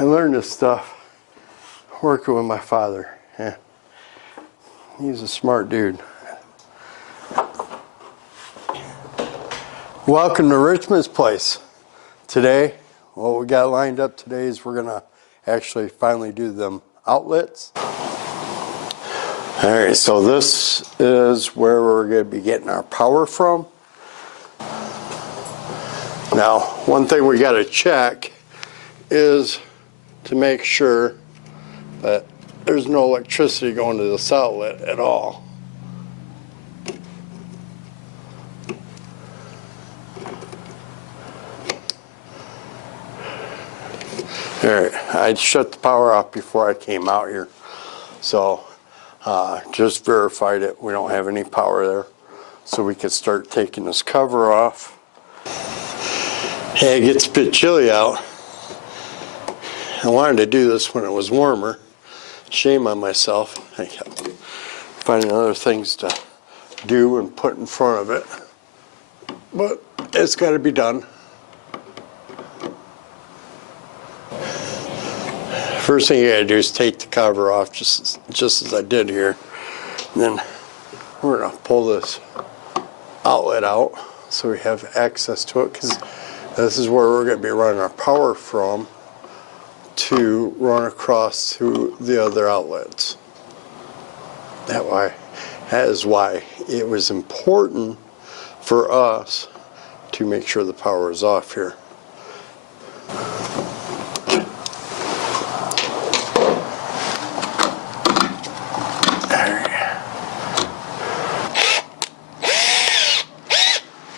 I learned this stuff working with my father. Yeah. He's a smart dude. Welcome to Richmond's place. Today, what we got lined up today is we're gonna actually finally do them outlets. All right, so this is where we're gonna be getting our power from. Now, one thing we gotta check is to make sure that there's no electricity going to this outlet at all. All right, I shut the power off before I came out here, so just verified it. We don't have any power there, so we could start taking this cover off. Hey, it gets a bit chilly out. I wanted to do this when it was warmer. Shame on myself. I kept finding other things to do and put in front of it, but it's got to be done. First thing you gotta do is take the cover off, just as I did here. And then we're gonna pull this outlet out so we have access to it, because this is where we're gonna be running our power from to run across to the other outlets. That is why it was important for us to make sure the power is off here.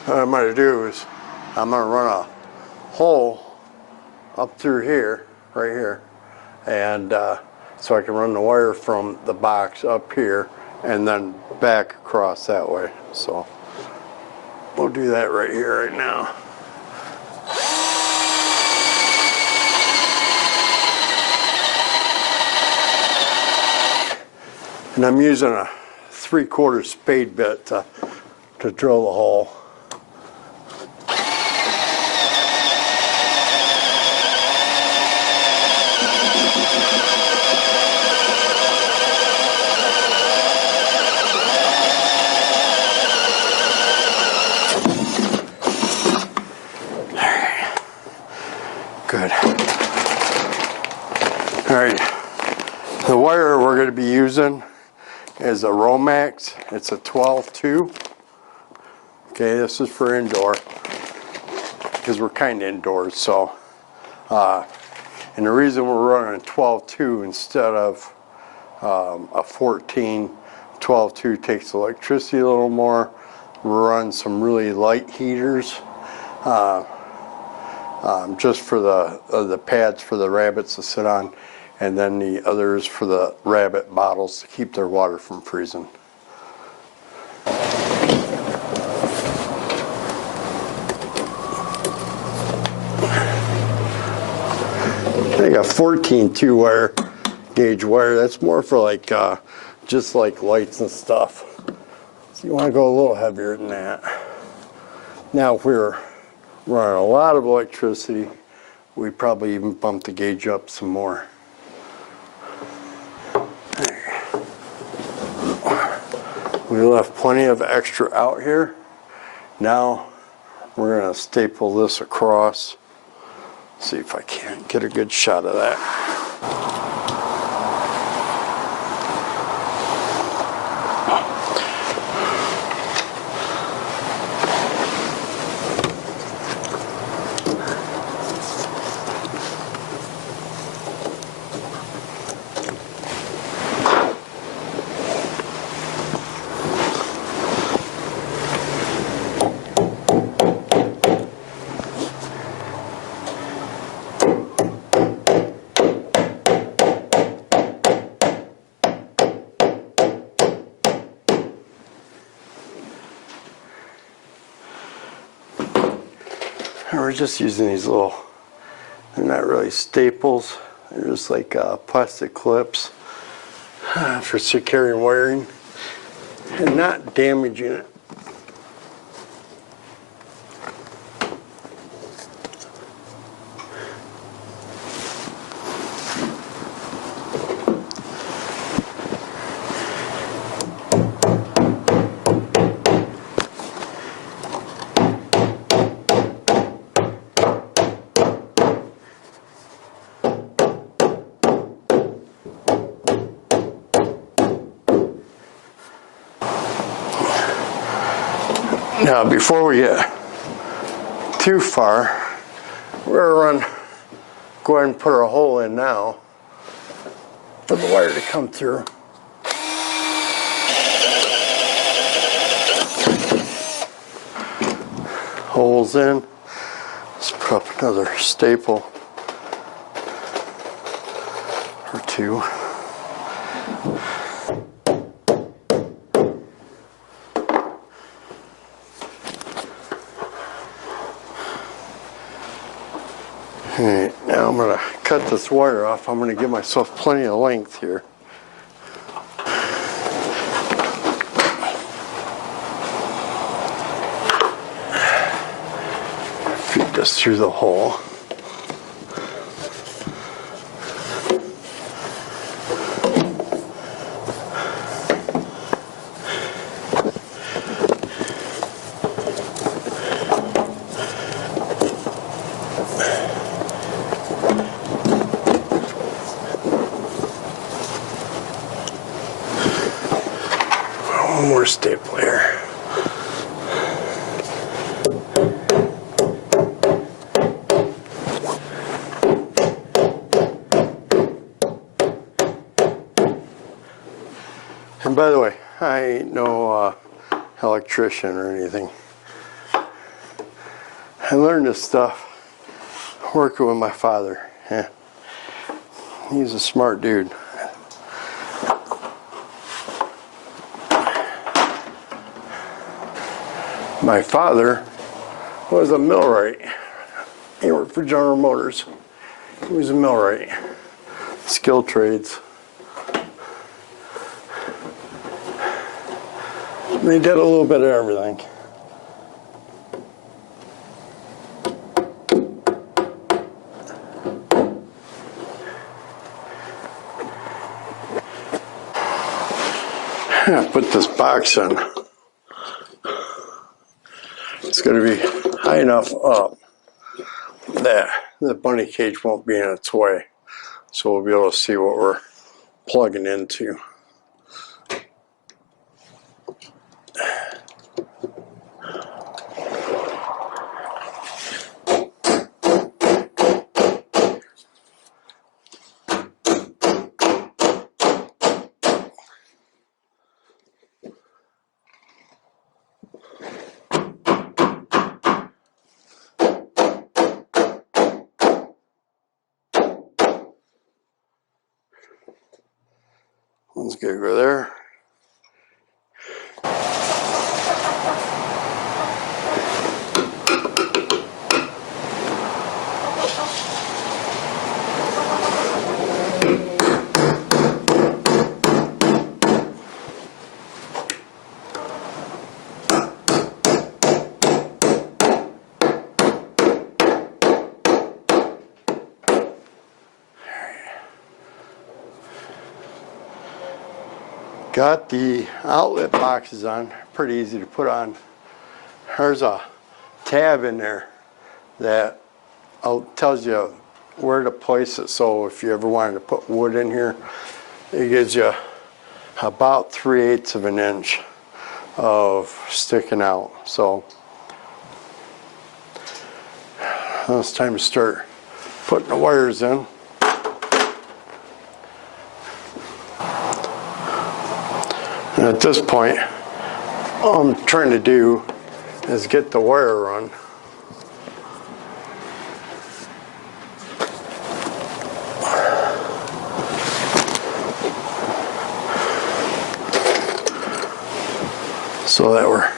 What I'm going to do is I'm going to run a hole up through here, right here, and so I can run the wire from the box up here and then back across that way. So we'll do that right here, right now. And I'm using a 3/4 spade bit to drill the hole. Good. All right, the wire we're going to be using is a Romax. It's a 12-2. Okay, this is for indoor because we're kind of indoors. So, and the reason we're running a 12-2 instead of a 14, 12-2 takes electricity a little more. We run some really light heaters. Just for the pads for the rabbits to sit on, and then the others for the rabbit bottles to keep their water from freezing. I got 14-2 wire gauge wire. That's more for like just like lights and stuff. So you want to go a little heavier than that. Now if we were running a lot of electricity, we'd probably even bump the gauge up some more. We left plenty of extra out here. Now we're going to staple this across. See if I can get a good shot of that. We're just using these little, they're not really staples, they're just like plastic clips for securing wiring and not damaging it. Now, before we get too far, we're gonna go ahead and put a hole in now for the wire to come through. Holes in. Let's put up another staple or two. Alright, now I'm going to cut this wire off. I'm going to give myself plenty of length here. Feed this through the hole. One more staple here. And by the way, I ain't no electrician or anything. I learned this stuff working with my father. Yeah. He's a smart dude. My father was a millwright. He worked for General Motors. He was a millwright. Skilled trades. They did a little bit of everything. I put this box in. It's going to be high enough up that the bunny cage won't be in its way. So we'll be able to see what we're plugging into. One's gonna go there. Got the outlet boxes on, pretty easy to put on. There's a tab in there that tells you where to place it. So if you ever wanted to put wood in here, it gives you about 3/8 of an inch of sticking out. So now it's time to start putting the wires in. And at this point, all I'm trying to do is get the wire run. So that we're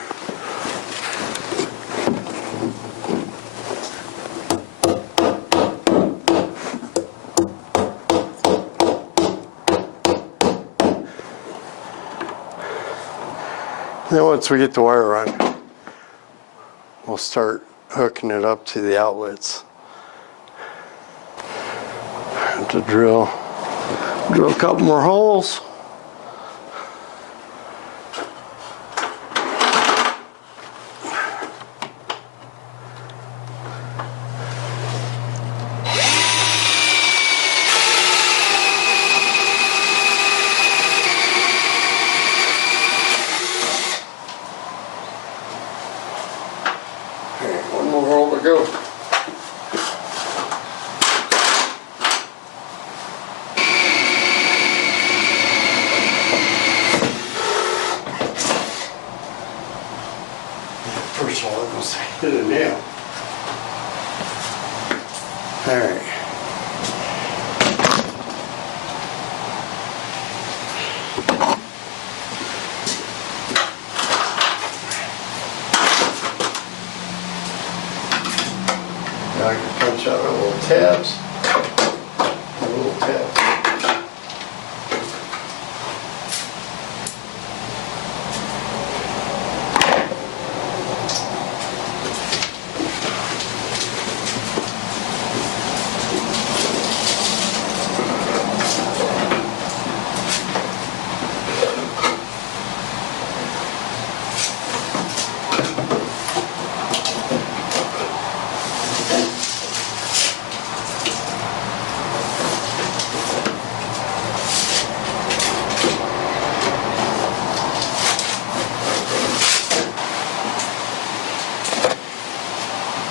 then once we get the wire on, we'll start hooking it up to the outlets. And to drill a couple more holes.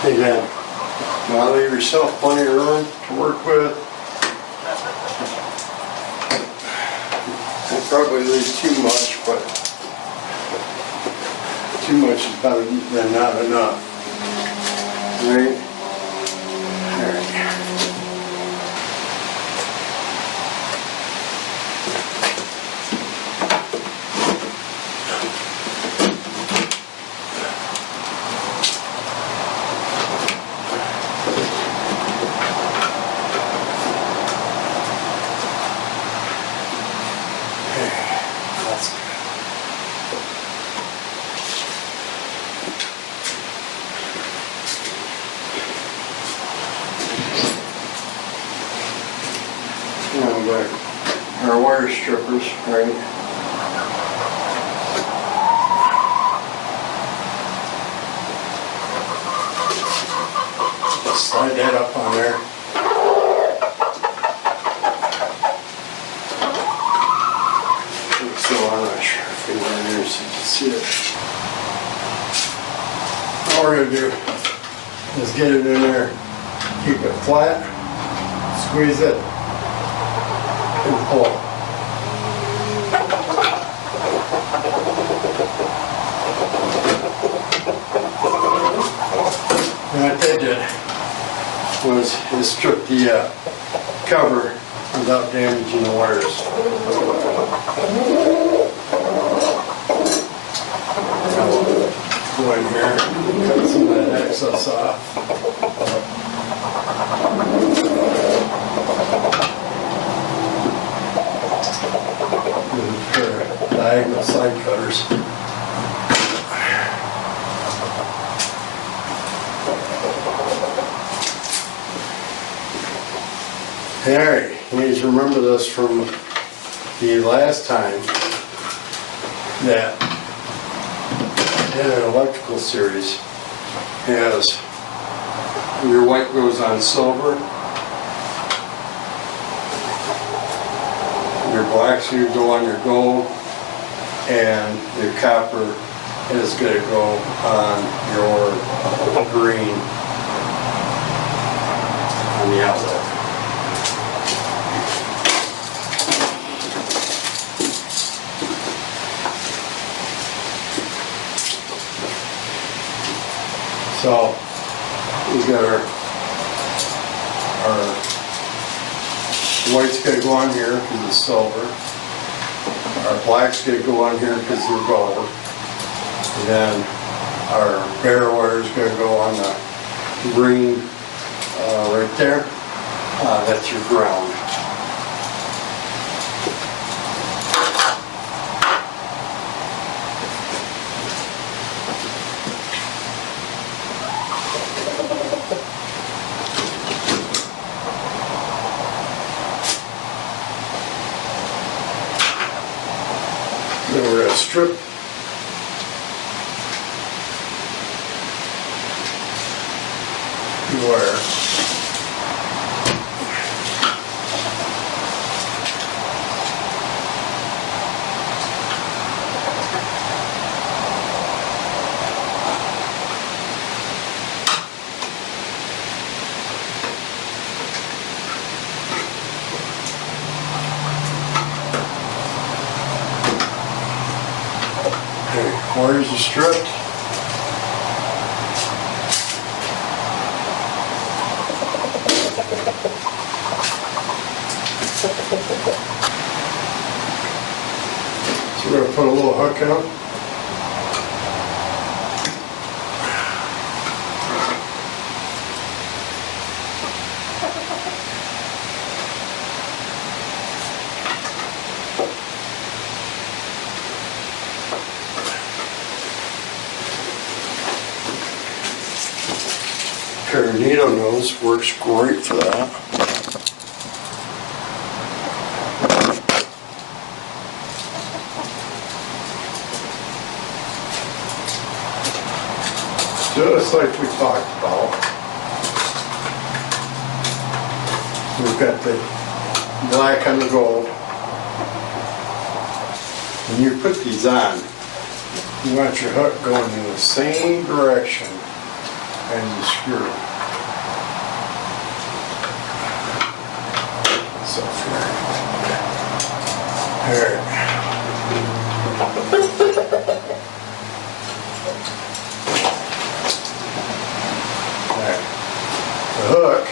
Again, now leave yourself plenty of room to work with. I'll probably leave too much, but too much is better than not enough. Right? All right. Our wire strippers, right? Slide that up on there. It's still on that sharp in there so you can see it. All we're going to do is get it in there, keep it flat, squeeze it, and pull. And what that did was it stripped the cover without damaging the wires. Go in here, cut some of that excess off. Diagonal side cutters. Alright, you need to remember this from the last time that in an electrical series has your white goes on silver, your black's going to go on your gold, and your copper is going to go on your green on the outlet. So we've got our white's going to go on here because it's silver. Our black's going to go on here because they're gold. And then our bare wire is going to go on the green right there. That's your ground. Then we're going to strip the wire. Wires are stripped. So we're going to put a little hook in them. pair of needle nose works great for that. Just like we talked about. We've got the black on the gold. When you put these on, you want your hook going in the same direction as the screw. So there. The hook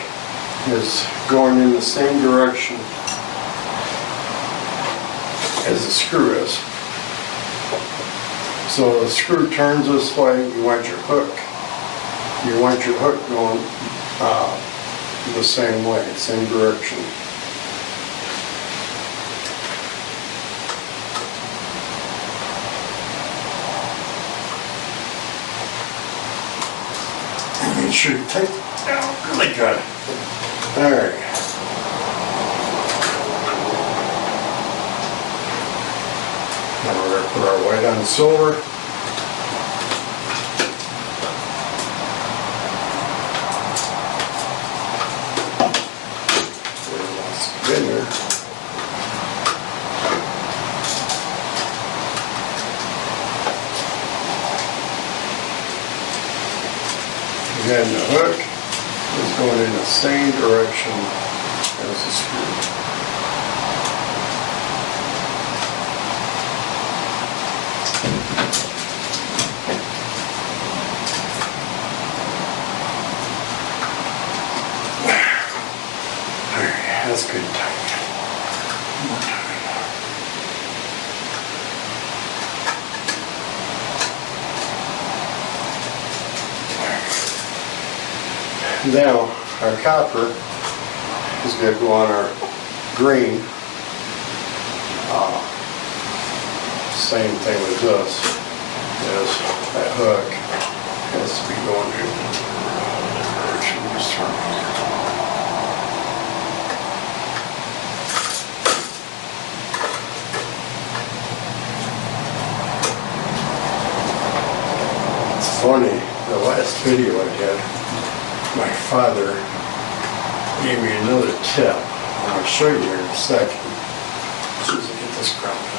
is going in the same direction as the screw is. So the screw turns this way, you want your hook going the same way, same direction. And make sure you take it down really good. All right. Now we're going to put our white on silver. In there. Again, the hook is going in the same direction as the screw. That's good. Now, our copper is going to go on our green. Same thing with this, is that hook has to be going in the direction of this turn. Funny, the last video I did, my father gave me another tip. I'll show you here in a second. As soon as I get this ground in there.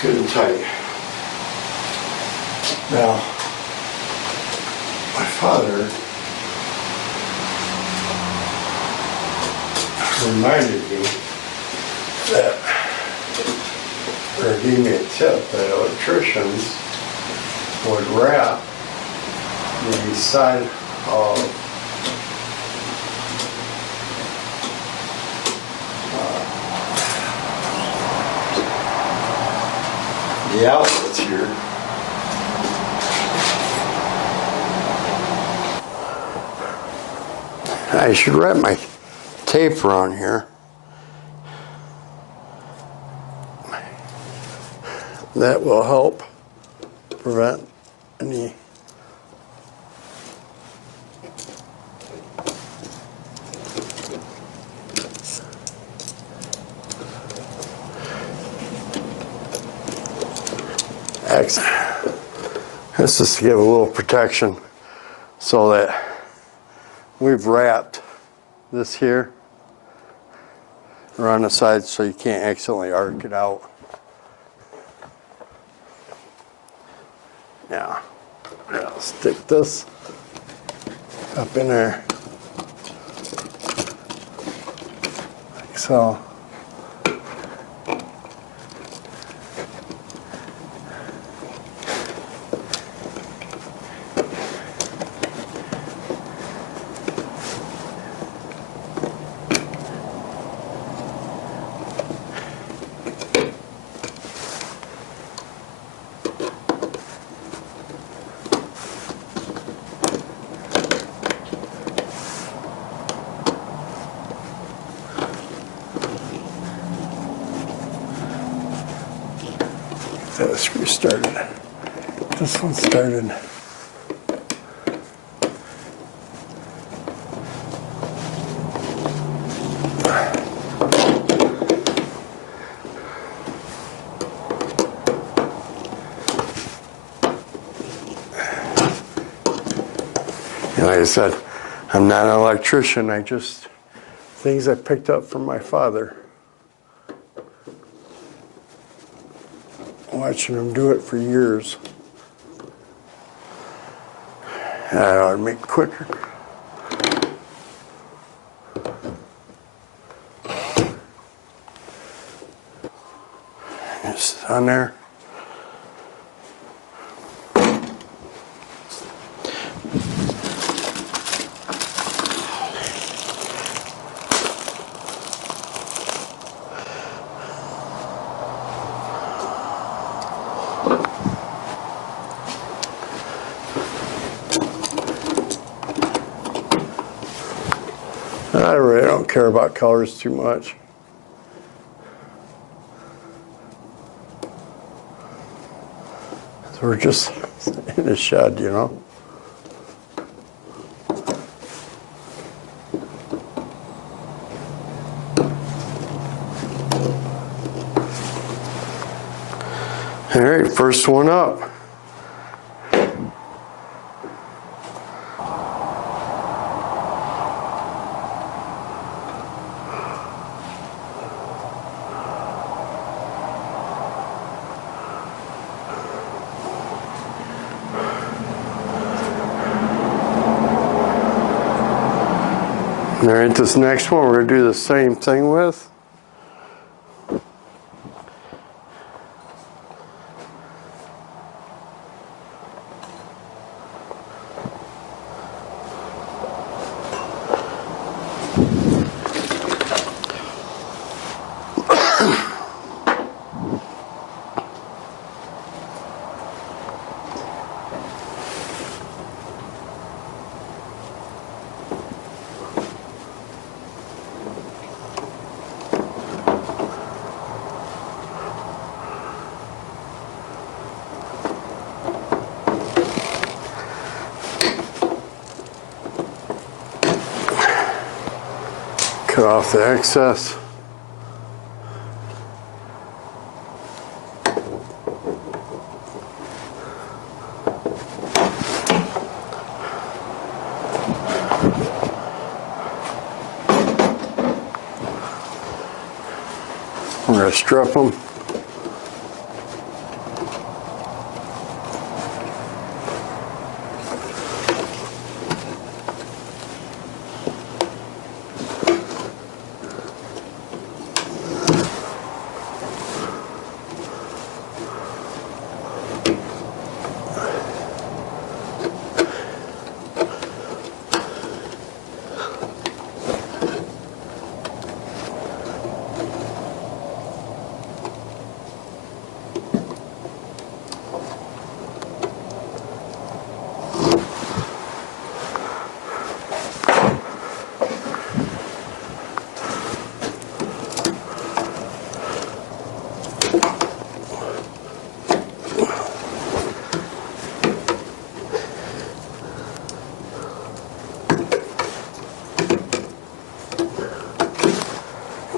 Good and tight. Now, my father reminded me that, or gave me a tip that electricians would wrap the side of the outlets here. I should wrap my tape around here. That will help prevent any This is to give a little protection so that we've wrapped this here around the sides so you can't accidentally arc it out. Yeah, stick this up in there, like so. That screw started. This one started. And like I said, I'm not an electrician. I just things I picked up from my father. Watching him do it for years. That ought to make it quicker. Just on there. I really don't care about colors too much. So we're just in a shed, you know. All right, first one up. All right, this next one we're going to do the same thing with. Cut off the excess. We're going to strip them.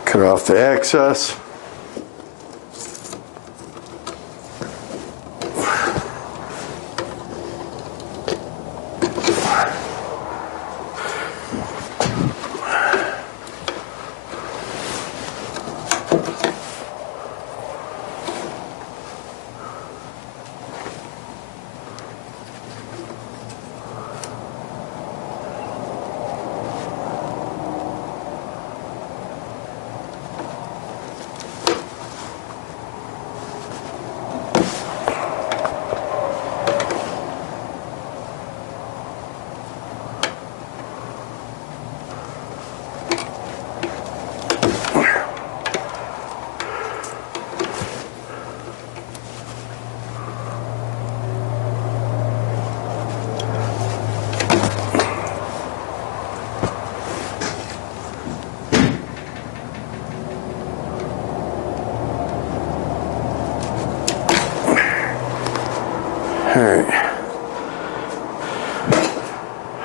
Cut off the excess. All right.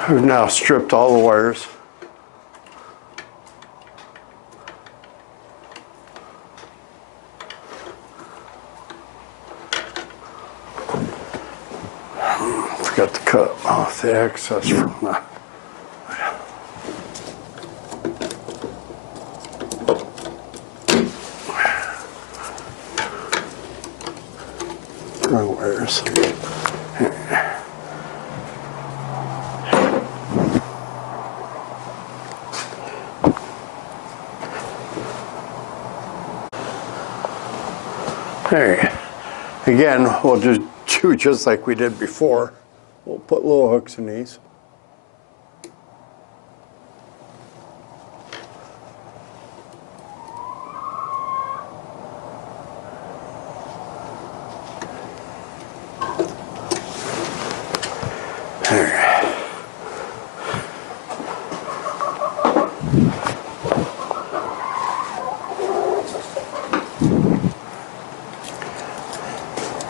We've now stripped all the wires. Forgot to cut off the excess from the wires. Alright, again, we'll just do just like we did before. We'll put little hooks in these. Alright.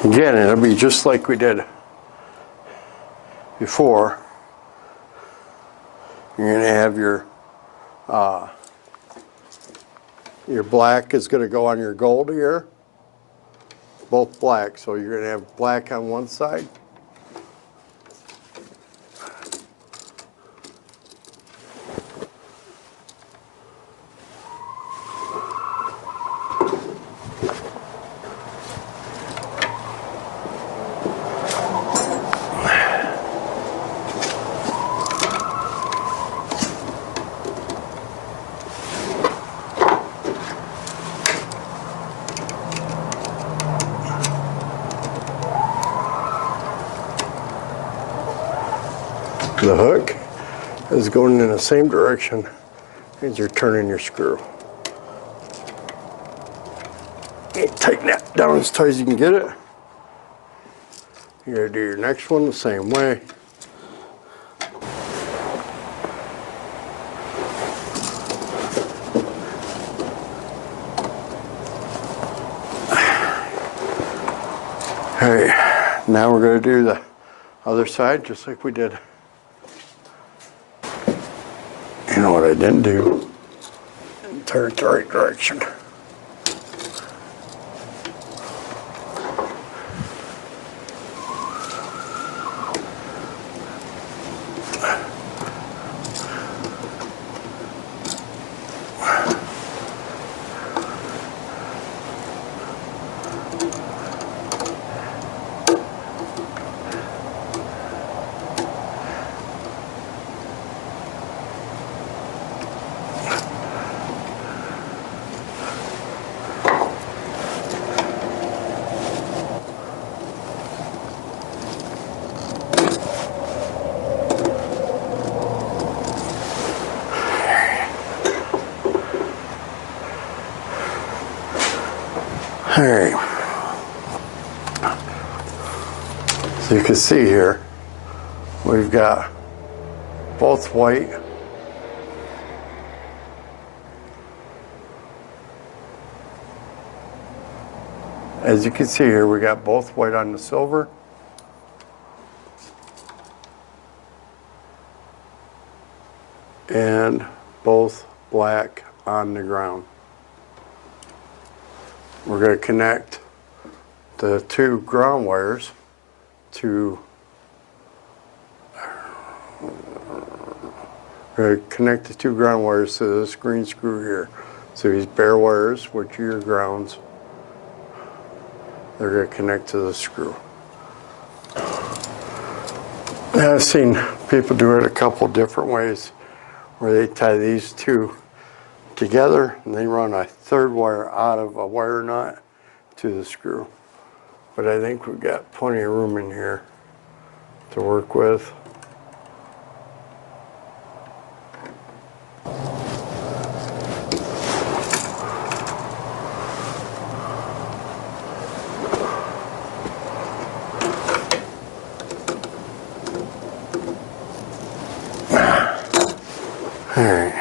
Again, it'll be just like we did before. You're going to have your black is going to go on your gold here, both black. So you're going to have black on one side. The hook is going in the same direction as you're turning your screw. You tighten that down as tight as you can get it. You gotta do your next one the same way. Alright, now we're gonna do the other side just like we did. You know what I didn't do? Turn it the right direction. All right, so you can see here, we've got both white as you can see here, we got both white on the silver and both black on the ground. We're going to connect the two ground wires to this green screw here. So these bare wires, which are your grounds, they're going to connect to the screw. Now, I've seen people do it a couple different ways, where they tie these two together and they run a third wire out of a wire nut to the screw. But I think we've got plenty of room in here to work with. All right.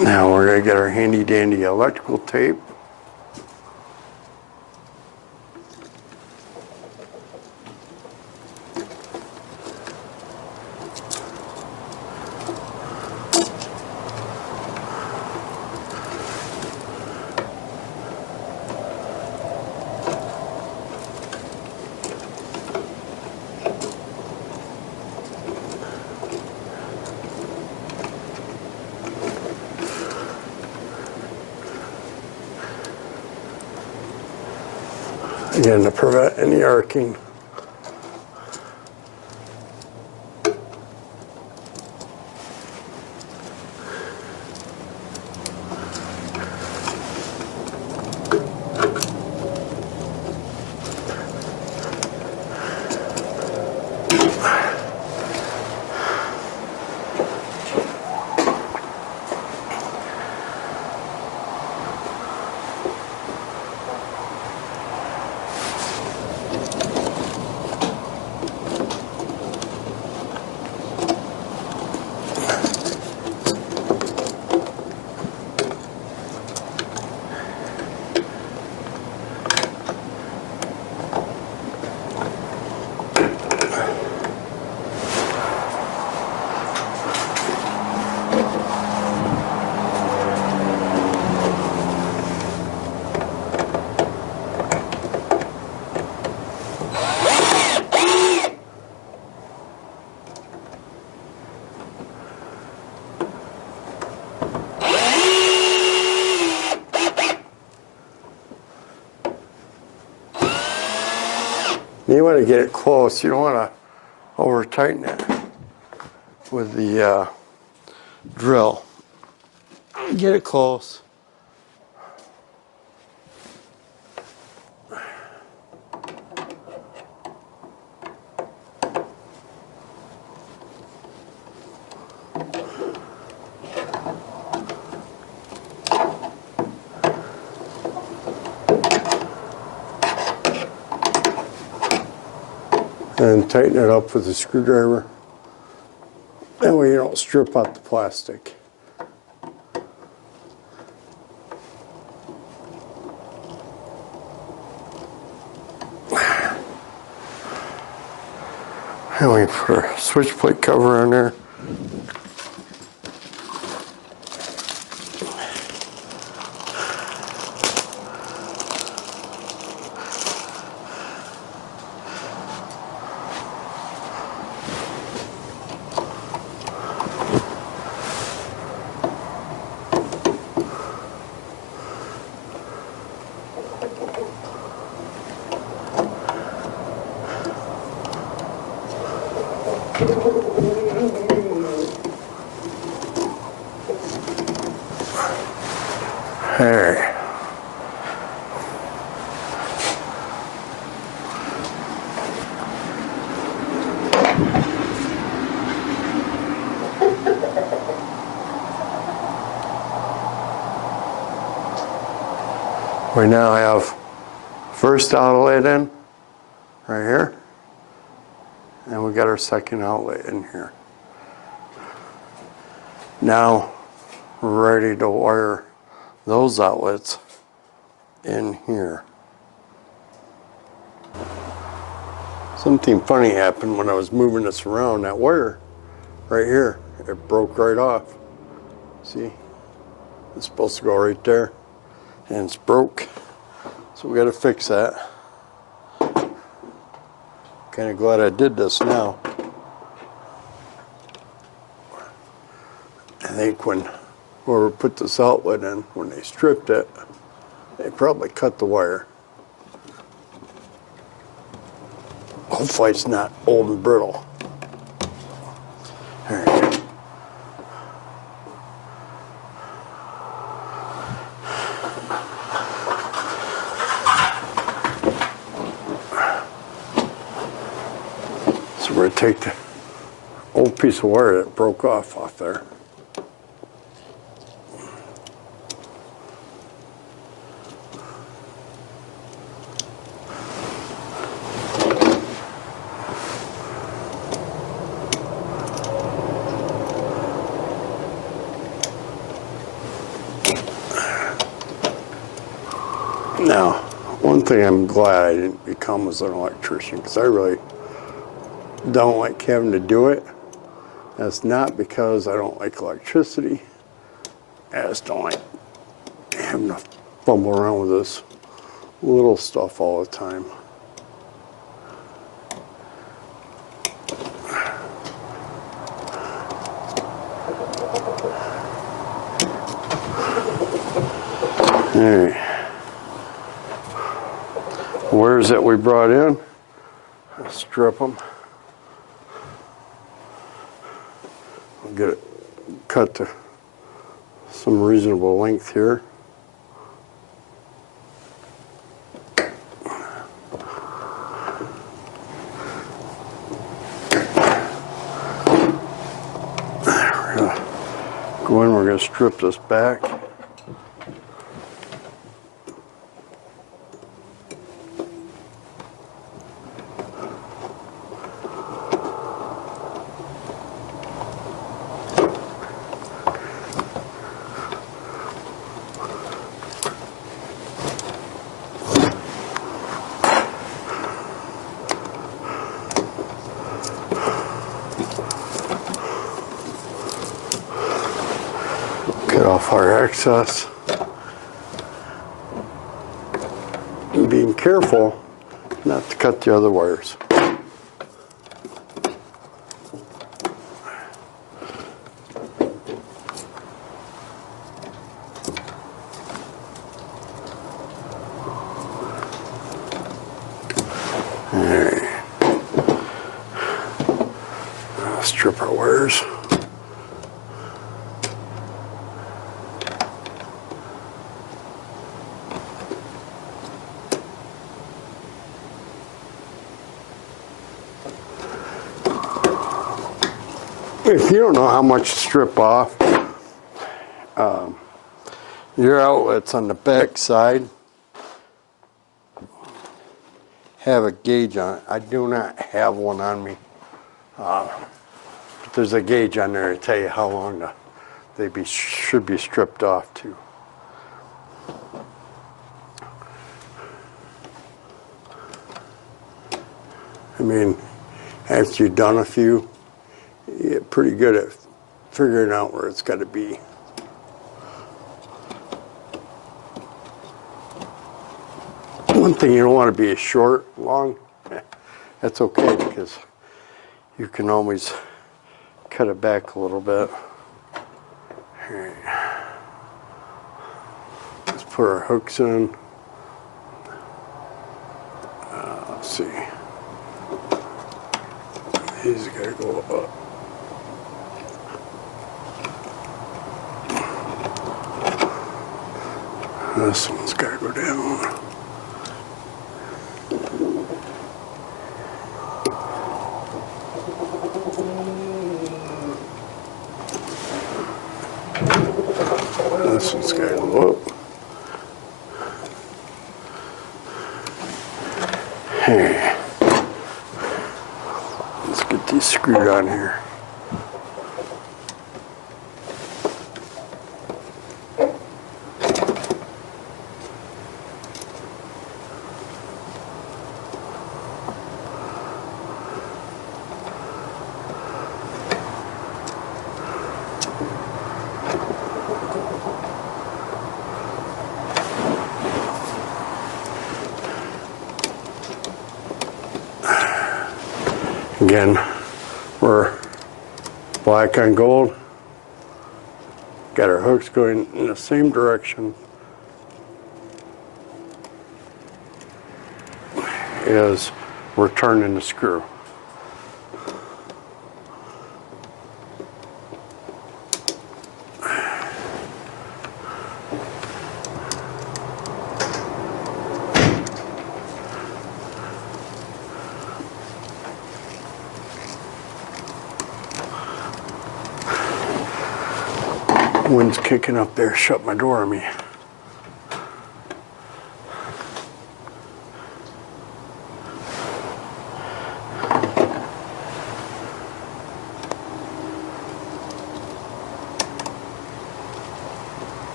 Now we're going to get our handy dandy electrical tape. Again, to prevent any arcing. You want to get it close. You don't want to over tighten it with the drill. Get it close. And tighten it up with a screwdriver. That way you don't strip out the plastic. And we put our switch plate cover on there. There. We now have first outlet in right here, and we got our second outlet in here. Now we're ready to wire those outlets in here. Something funny happened when I was moving this around. That wire right here, it broke right off. See, it's supposed to go right there, and it's broke. So we got to fix that. Kind of glad I did this now. I think when whoever put this outlet in, when they stripped it, they probably cut the wire. Hopefully it's not old and brittle. All right. So we're going to take the old piece of wire that broke off there. Now, one thing I'm glad I didn't become was an electrician, because I really don't like having to do it. That's not because I don't like electricity. I just don't like having to fumble around with this little stuff all the time. All right. Wires that we brought in, strip them. We'll get it cut to some reasonable length here. Go in, we're going to strip this back. Cut off our excess. And being careful not to cut the other wires. Alright. Strip our wires. If you don't know how much to strip off, your outlets on the back side have a gauge on it. I do not have one on me. But there's a gauge on there to tell you how long they should be stripped off to. I mean, after you've done a few, you get pretty good at figuring out where it's got to be. One thing you don't want to be is short, long. That's okay, because you can always cut it back a little bit. All right. Let's put our hooks in. Let's see. These gotta go up. This one's got to go down. This one's got to go up. Hey, let's get these screwed on here. Again, we're black on gold. Got our hooks going in the same direction as we're turning the screw. Wind's kicking up there, shut my door on me.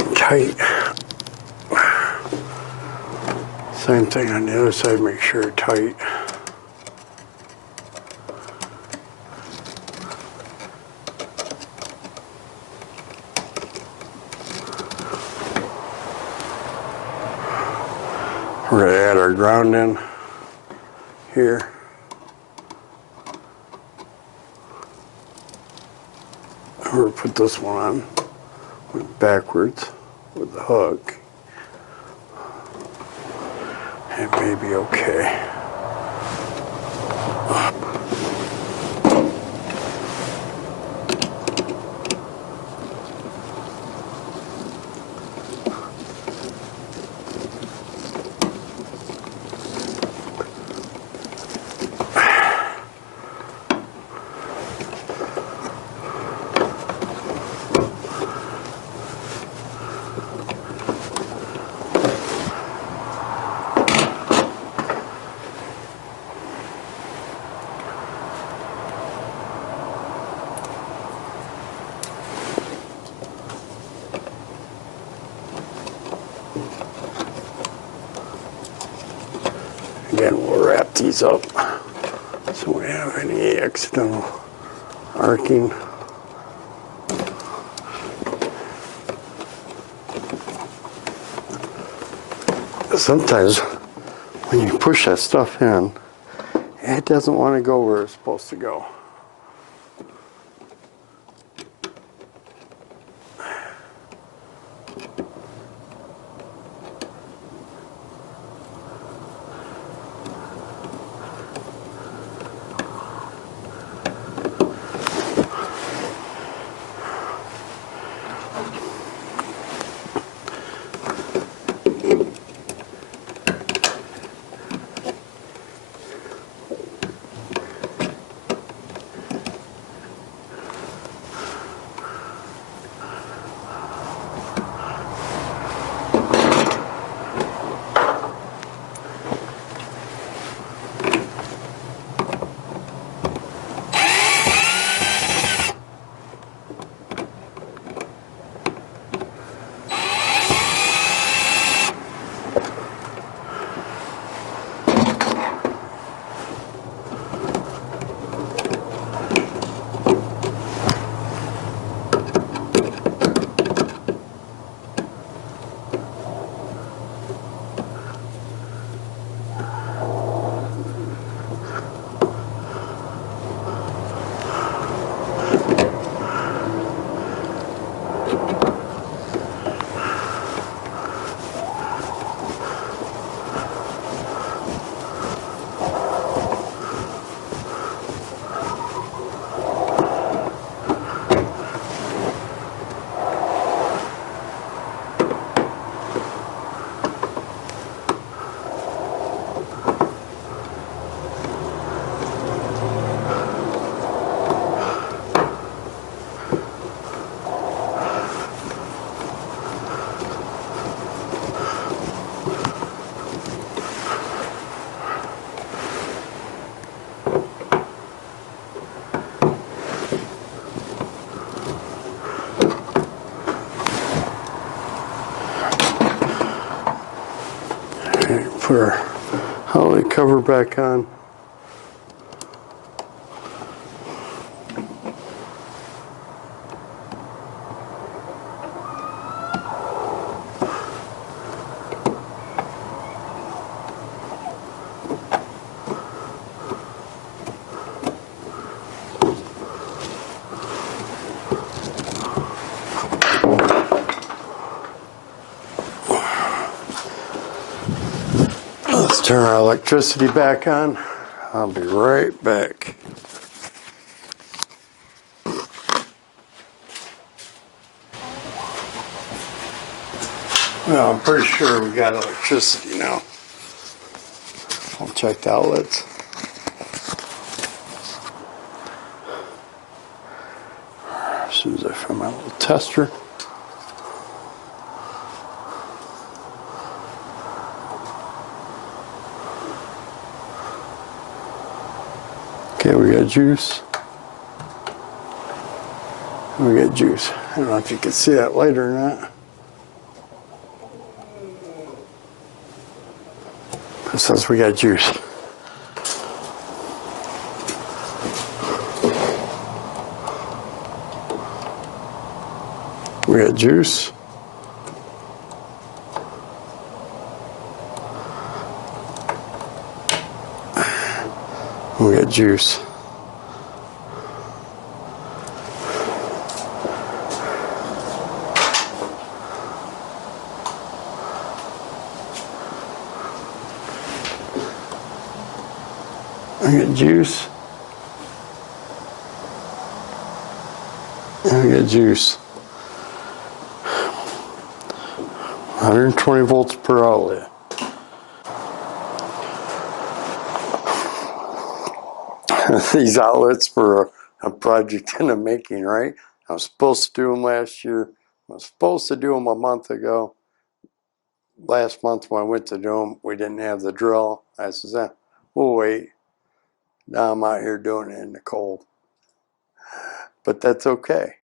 and tight. Same thing on the other side, make sure it's tight. We're going to add our ground in here. We're going to put this one on backwards with the hook. It may be okay. Again, we'll wrap these up so we don't have any accidental arcing. Sometimes when you push that stuff in, it doesn't want to go where it's supposed to go. Put our holiday cover back on. Let's turn our electricity back on. I'll be right back. Well, I'm pretty sure we got electricity now. I'll check the outlets. As soon as I find my little tester. Okay, we got juice. We got juice. I don't know if you can see that light or not. It says we got juice. We got juice. We got juice. We got juice. And we got juice. 120 volts per outlet. These outlets were a project in the making, right? I was supposed to do them last year. I was supposed to do them a month ago. Last month when I went to do them, we didn't have the drill. I said, we'll wait. Now I'm out here doing it in the cold. But that's okay.